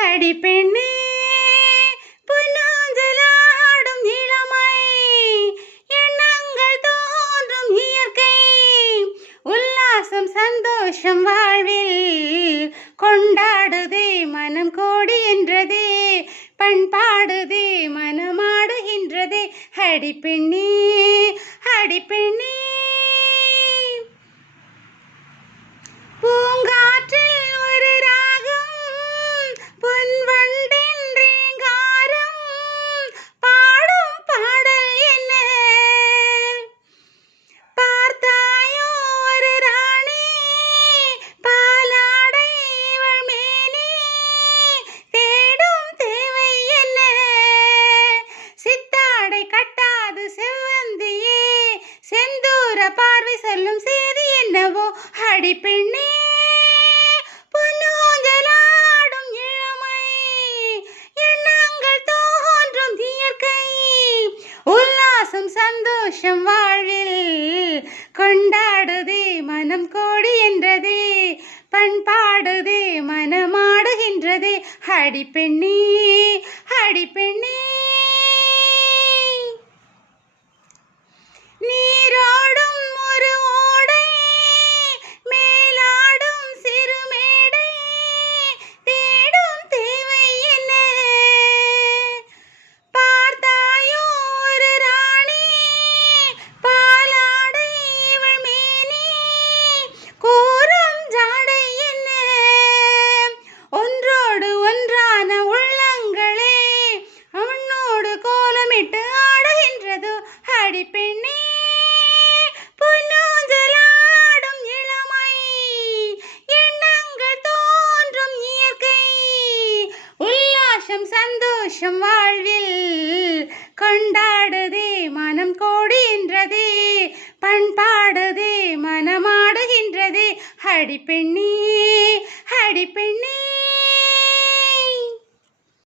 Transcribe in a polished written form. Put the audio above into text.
அடி பெண்ணே புல்லாஞ்சலாடும் இளமை எண்ணங்கள் தோன்றும் இயற்கை உல்லாசம் சந்தோஷம் வாழ்வில் கொண்டாடுதே மனம் கோடி என்றதே பண்பாடுதே மனமாடுகின்றதே அடி பெண்ணே அடி பெண்ணே பூங்காற்றில் ஒரு ராகம் பொன்வண்டின் ரீங்காரம் பாடும் பாடல் என்ன பார்த்தாயோ ஒரு ராணி பாலாடை இவள் மேனி தேடும் தேவை என்ன சித்தாடை கட்டாது செவ்வந்தியே செந்தூர பார்வை சொல்லும் செய்தி என்னவோ அடி பெண்ணே புல்லாஞ்சலாடும் இளமை எண்ணங்கள் தோன்றும் இயற்கை உல்லாசம் சந்தோஷம் வாழ்வில் கொண்டாடுதே மனம் கோடி என்றதே பண்பாடுதே மனமாடுகின்றதே அடி பெண்ணே அடி பெண்ணே நீரோடும் ஒரு ஓடை மேலாடும் சிறுமேடை தேடும் தேவை என்ன பார்த்தாயோ ஒரு ராணி பாலாடை இவள் மேனி கூறும் ஜாடை என்ன ஒன்றோடு ஒன்றான உள்ளங்களே அவனோடு கோலமிட்டு ஆடுகின்றதோ அடி பெண்ணே புல்லாஞ்சலாடும் இளமை எண்ணங்கள் தோன்றும் இயற்கை உல்லாசம் சந்தோஷம் வாழ்வில் கொண்டாடுதே மனம் கோடி என்றதே பண்பாடுதே மனமாடுகின்றதே அடி பெண்ணே அடி பெண்ணே.